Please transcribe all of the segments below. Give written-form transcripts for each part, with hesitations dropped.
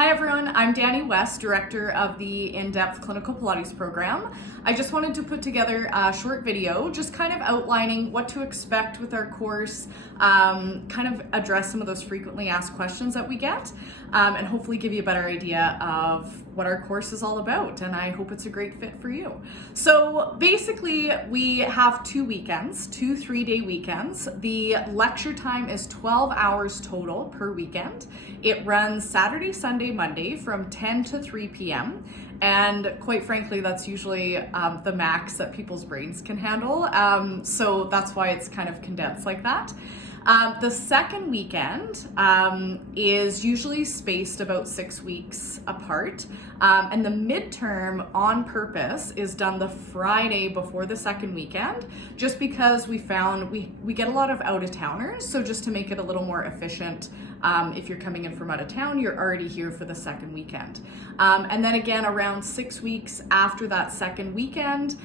Hi everyone, I'm Dani West, Director of the Indepth Clinical Pilates program. I just wanted to put together a short video just kind of outlining what to expect with our course, kind of address some of those frequently asked questions that we get, and hopefully give you a better idea of what our course is all about, and I hope it's a great fit for you. So basically we have 2 weekends, 2 3-day weekends. The lecture time is 12 hours total per weekend. It runs Saturday, Sunday, Monday from 10 to 3 p.m. And quite frankly, that's usually the max that people's brains can handle. So that's why it's kind of condensed like that. The second weekend is usually spaced about 6 weeks apart. And the midterm on purpose is done the Friday before the second weekend, just because we found we get a lot of out-of-towners. So just to make it a little more efficient, if you're coming in from out of town, you're already here for the second weekend. And then again, around 6 weeks after that second weekend,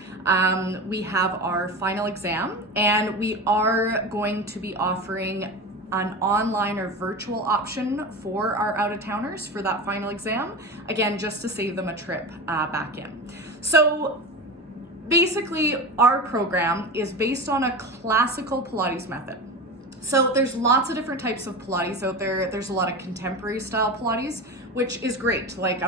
we have our final exam, and we are going to be offering an online or virtual option for our out-of-towners for that final exam, again, just to save them a trip back in. So basically, our program is based on a classical Pilates method. So there's lots of different types of Pilates out there. There's a lot of contemporary style Pilates, which is great. Like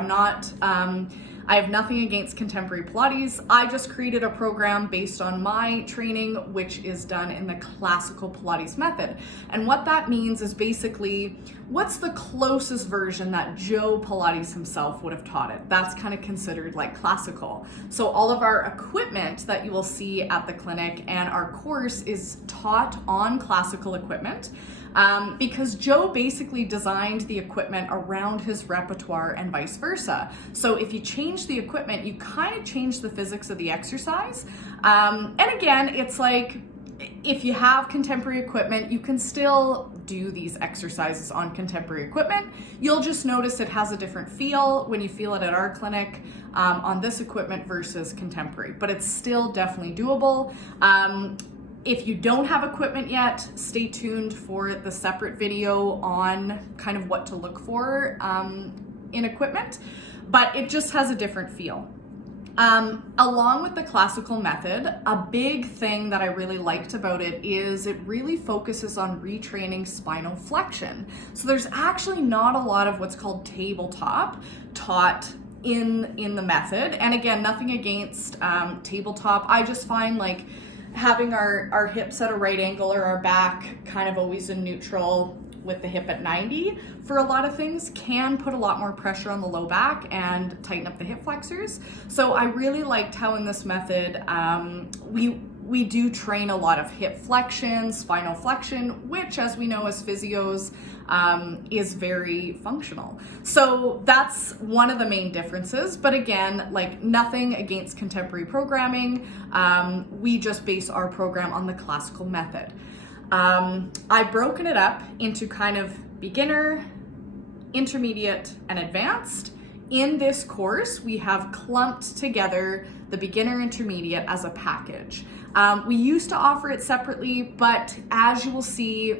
I have nothing against contemporary Pilates. I just created a program based on my training, which is done in the classical Pilates method. And what that means is basically, what's the closest version that Joe Pilates himself would have taught it? That's kind of considered like classical. So all of our equipment that you will see at the clinic and our course is taught on classical equipment. Because Joe basically designed the equipment around his repertoire and vice versa. So if you change the equipment, you kind of change the physics of the exercise. And again, it's like, if you have contemporary equipment, you can still do these exercises on contemporary equipment. You'll just notice it has a different feel when you feel it at our clinic on this equipment versus contemporary, but it's still definitely doable. If you don't have equipment yet, stay tuned for the separate video on kind of what to look for in equipment, but it just has a different feel. Along with the classical method, a big thing that I really liked about it is it really focuses on retraining spinal flexion. So there's actually not a lot of what's called tabletop taught in the method. And again, nothing against tabletop. I just find like having our hips at a right angle or our back kind of always in neutral with the hip at 90 for a lot of things can put a lot more pressure on the low back and tighten up the hip flexors. So I really liked how in this method we do train a lot of hip flexion, spinal flexion, which as we know as physios is very functional. So that's one of the main differences. But again, like nothing against contemporary programming. We just base our program on the classical method. I've broken it up into kind of beginner, intermediate, and advanced. In this course, we have clumped together the beginner intermediate as a package. We used to offer it separately, but as you will see,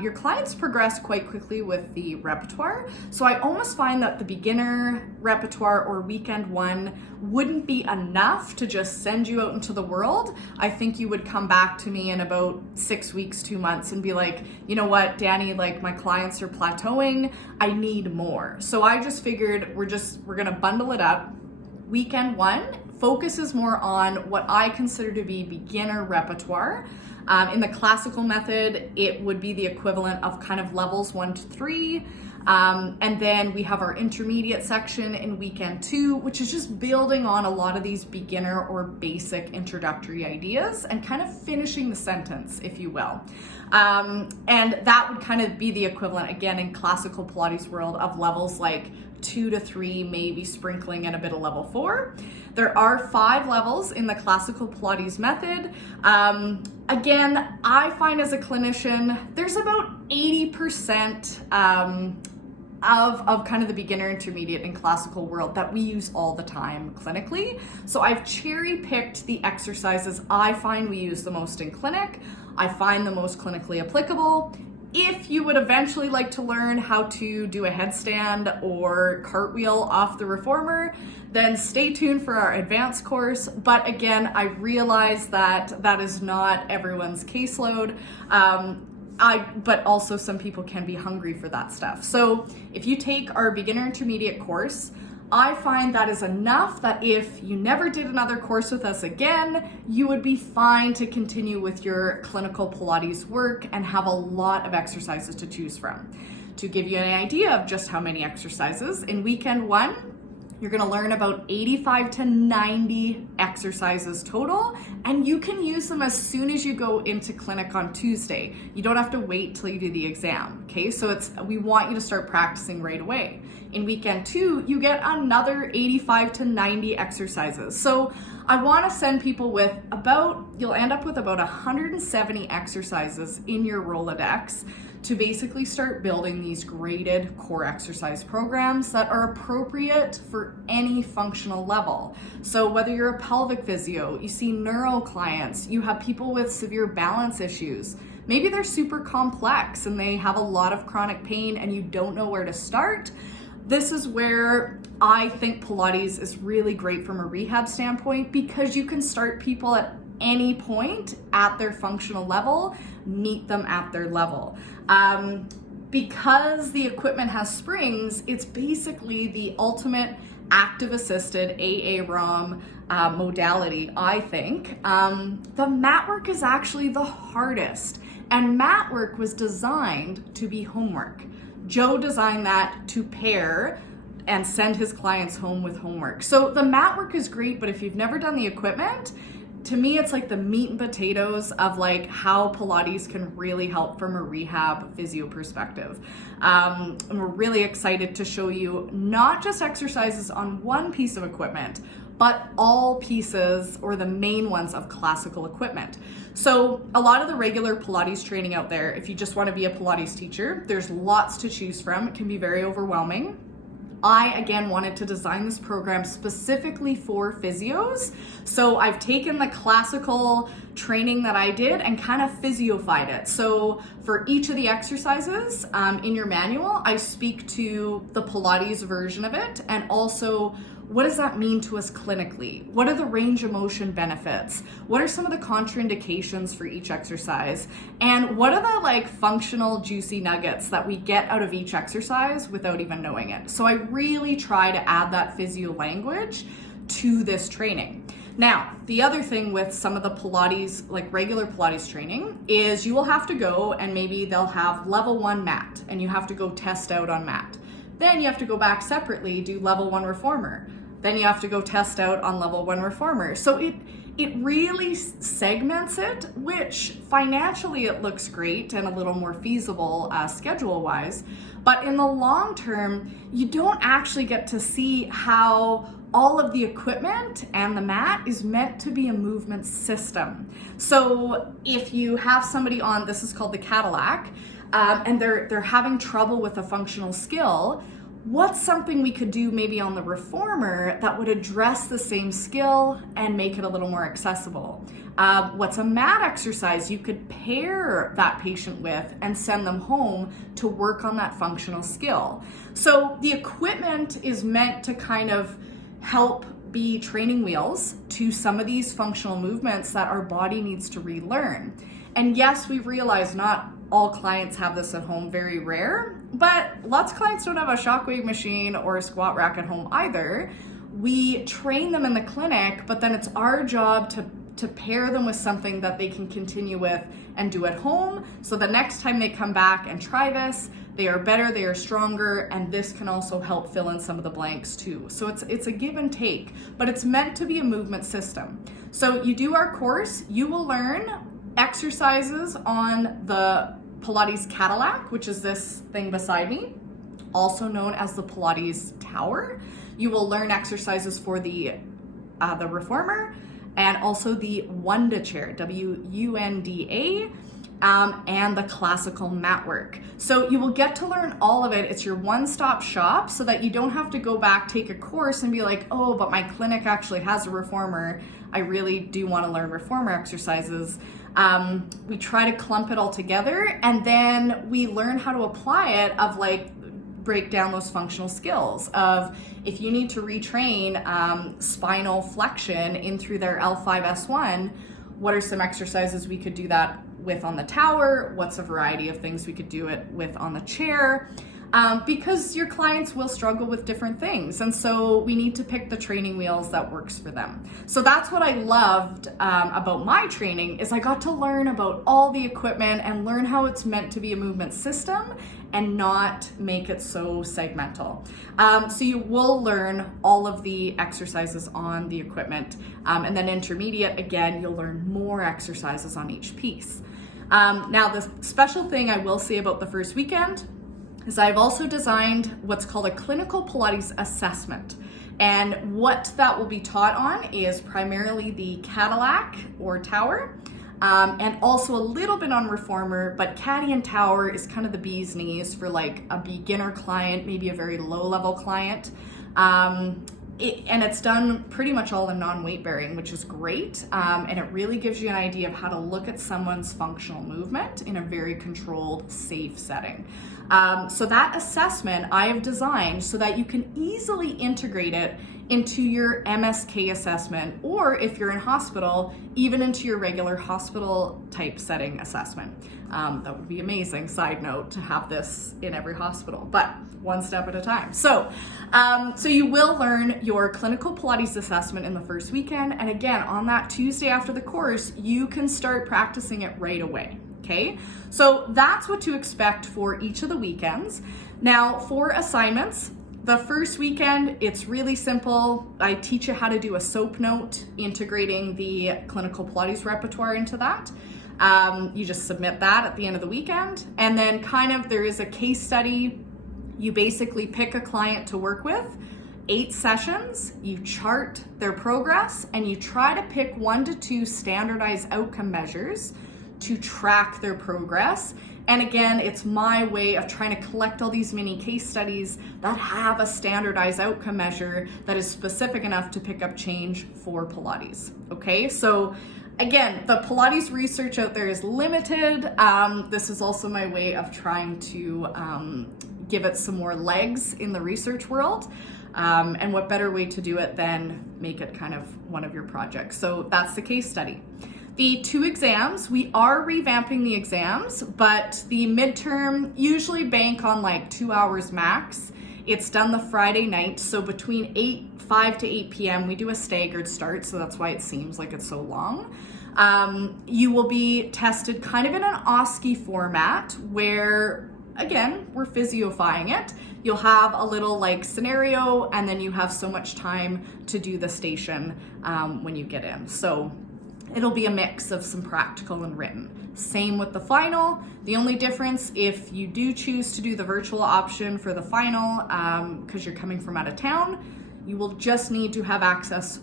your clients progress quite quickly with the repertoire. So I almost find that the beginner repertoire or weekend one wouldn't be enough to just send you out into the world. I think you would come back to me in about 6 weeks, 2 months and be like, you know what, Dani, like my clients are plateauing. I need more. So I just figured we're gonna bundle it up. Weekend one focuses more on what I consider to be beginner repertoire. In the classical method, it would be the equivalent of kind of levels 1 to 3. And then we have our intermediate section in weekend 2, which is just building on a lot of these beginner or basic introductory ideas and kind of finishing the sentence, if you will. And that would kind of be the equivalent, again, in classical Pilates world of levels like 2 to 3, maybe sprinkling in a bit of level 4. There are 5 levels in the classical Pilates method. Again, I find as a clinician, there's about 80% of kind of the beginner, intermediate, and classical world that we use all the time clinically. So I've cherry picked the exercises I find we use the most in clinic, I find the most clinically applicable. If you would eventually like to learn how to do a headstand or cartwheel off the reformer, then stay tuned for our advanced course. But again, I realize that that is not everyone's caseload. But also some people can be hungry for that stuff. So if you take our beginner intermediate course, I find that is enough that if you never did another course with us again, you would be fine to continue with your clinical Pilates work and have a lot of exercises to choose from. To give you an idea of just how many exercises, in weekend 1, you're gonna learn about 85 to 90 exercises total, and you can use them as soon as you go into clinic on Tuesday. You don't have to wait till you do the exam, okay? So we want you to start practicing right away. In weekend 2, you get another 85 to 90 exercises. So I wanna send people with you'll end up with about 170 exercises in your Rolodex to basically start building these graded core exercise programs that are appropriate for any functional level. So whether you're a pelvic physio, you see neuro clients, you have people with severe balance issues, maybe they're super complex and they have a lot of chronic pain and you don't know where to start. This is where I think Pilates is really great from a rehab standpoint, because you can start people at any point at their functional level, meet them at their level. Because the equipment has springs, it's basically the ultimate active assisted AA-ROM modality, I think. The mat work is actually the hardest, and mat work was designed to be homework. Joe designed that to pair and send his clients home with homework. So the mat work is great, but if you've never done the equipment, to me, it's like the meat and potatoes of like how Pilates can really help from a rehab physio perspective. And we're really excited to show you not just exercises on one piece of equipment, but all pieces or the main ones of classical equipment. So a lot of the regular Pilates training out there, if you just want to be a Pilates teacher, there's lots to choose from. It can be very overwhelming. I, again, wanted to design this program specifically for physios. So I've taken the classical training that I did and kind of physiofied it. So for each of the exercises in your manual, I speak to the Pilates version of it, and also what does that mean to us clinically? What are the range of motion benefits? What are some of the contraindications for each exercise? And what are the like functional juicy nuggets that we get out of each exercise without even knowing it? So I really try to add that physio language to this training. Now, the other thing with some of the Pilates, like regular Pilates training, is you will have to go and maybe they'll have level 1 mat and you have to go test out on mat. Then you have to go back separately, do level 1 reformer. Then you have to go test out on level 1 reformer. So it really segments it, which financially it looks great and a little more feasible schedule-wise. But in the long term, you don't actually get to see how all of the equipment and the mat is meant to be a movement system. So if you have somebody on, this is called the Cadillac, and they're having trouble with a functional skill, what's something we could do maybe on the reformer that would address the same skill and make it a little more accessible? What's a mat exercise you could pair that patient with and send them home to work on that functional skill? So the equipment is meant to kind of help be training wheels to some of these functional movements that our body needs to relearn. And yes, we realize not all clients have this at home, very rare, but lots of clients don't have a shockwave machine or a squat rack at home either. We train them in the clinic, but then it's our job to pair them with something that they can continue with and do at home. So the next time they come back and try this, they are better, they are stronger, and this can also help fill in some of the blanks too. So it's a give and take, but it's meant to be a movement system. So you do our course, you will learn exercises on the Pilates Cadillac, which is this thing beside me, also known as the Pilates Tower. You will learn exercises for the reformer and also the Wunda chair, W-U-N-D-A, and the classical mat work. So you will get to learn all of it. It's your one-stop shop so that you don't have to go back, take a course and be like, oh, but my clinic actually has a reformer. I really do want to learn reformer exercises. We try to clump it all together, and then we learn how to apply it of like break down those functional skills of if you need to retrain spinal flexion in through their L5-S1, what are some exercises we could do that with on the tower? What's a variety of things we could do it with on the chair? Because your clients will struggle with different things. And so we need to pick the training wheels that works for them. So that's what I loved about my training is I got to learn about all the equipment and learn how it's meant to be a movement system and not make it so segmental. So you will learn all of the exercises on the equipment. And then intermediate, again, you'll learn more exercises on each piece. Now, the special thing I will say about the first weekend is I've also designed what's called a Clinical Pilates assessment. And what that will be taught on is primarily the Cadillac or tower, and also a little bit on reformer, but Caddy and tower is kind of the bee's knees for like a beginner client, maybe a very low level client. And it's done pretty much all in non-weight bearing, which is great. And it really gives you an idea of how to look at someone's functional movement in a very controlled, safe setting. So that assessment I have designed so that you can easily integrate it into your MSK assessment, or if you're in hospital, even into your regular hospital type setting assessment. That would be amazing, side note, to have this in every hospital, but one step at a time. So you will learn your Clinical Pilates assessment in the first weekend. And again, on that Tuesday after the course, you can start practicing it right away. Okay, so that's what to expect for each of the weekends. Now for assignments, the first weekend, it's really simple. I teach you how to do a SOAP note, integrating the Clinical Pilates repertoire into that. You just submit that at the end of the weekend. And then kind of there is a case study. You basically pick a client to work with, 8 sessions, you chart their progress, and you try to pick 1 to 2 standardized outcome measures to track their progress. And again, it's my way of trying to collect all these mini case studies that have a standardized outcome measure that is specific enough to pick up change for Pilates. Okay, so again, the Pilates research out there is limited. This is also my way of trying to give it some more legs in the research world. And what better way to do it than make it kind of one of your projects. So that's the case study. The 2 exams, we are revamping the exams, but the midterm usually bank on like 2 hours max. It's done the Friday night, so between 5 to 8 p.m. we do a staggered start, so that's why it seems like it's so long. You will be tested kind of in an OSCE format where, again, we're physiofying it. You'll have a little like scenario, and then you have so much time to do the station when you get in. So it'll be a mix of some practical and written. Same with the final. The only difference, if you do choose to do the virtual option for the final, because you're coming from out of town, you will just need to have access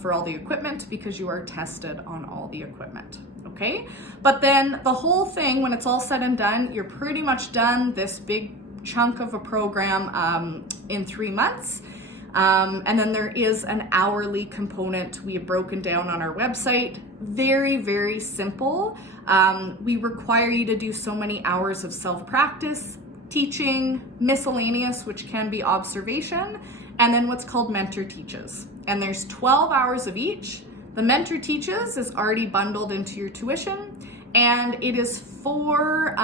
for all the equipment because you are tested on all the equipment. Okay? But then the whole thing, when it's all said and done, you're pretty much done this big chunk of a program in 3 months. And then there is an hourly component we have broken down on our website. Very, very simple. We require you to do so many hours of self-practice, teaching, miscellaneous, which can be observation, and then what's called mentor teaches. And there's 12 hours of each. The mentor teaches is already bundled into your tuition, and it is 4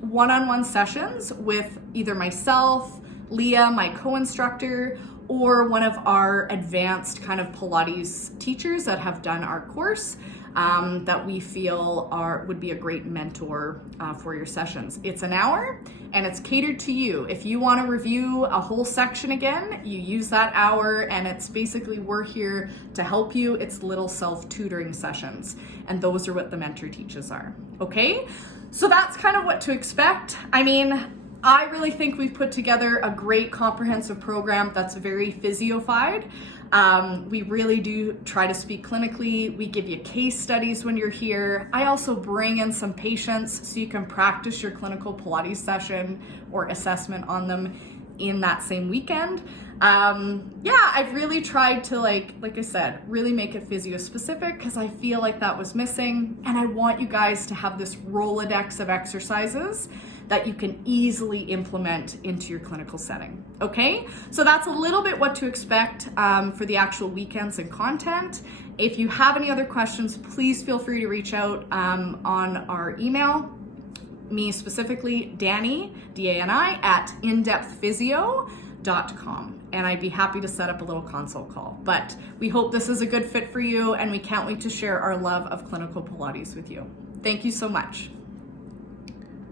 one-on-one sessions with either myself, Leah, my co-instructor, or one of our advanced kind of Pilates teachers that have done our course that we feel would be a great mentor for your sessions. It's an hour and it's catered to you. If you want to review a whole section again, you use that hour, and it's basically we're here to help you. It's little self-tutoring sessions, and those are what the mentor teaches are. Okay, so that's kind of what to expect. I mean, I really think we've put together a great comprehensive program that's very physiofied. We really do try to speak clinically. We give you case studies when you're here. I also bring in some patients so you can practice your clinical Pilates session or assessment on them. in that same weekend. Yeah, I've really tried to like I said, really make it physio specific because I feel like that was missing, and I want you guys to have this Rolodex of exercises that you can easily implement into your clinical setting. Okay, so that's a little bit what to expect for the actual weekends and content. If you have any other questions, please feel free to reach out on our email, me specifically, Dani, D-A-N-I, at indepthphysio.com, and I'd be happy to set up a little consult call. But we hope this is a good fit for you, and we can't wait to share our love of clinical Pilates with you. Thank you so much.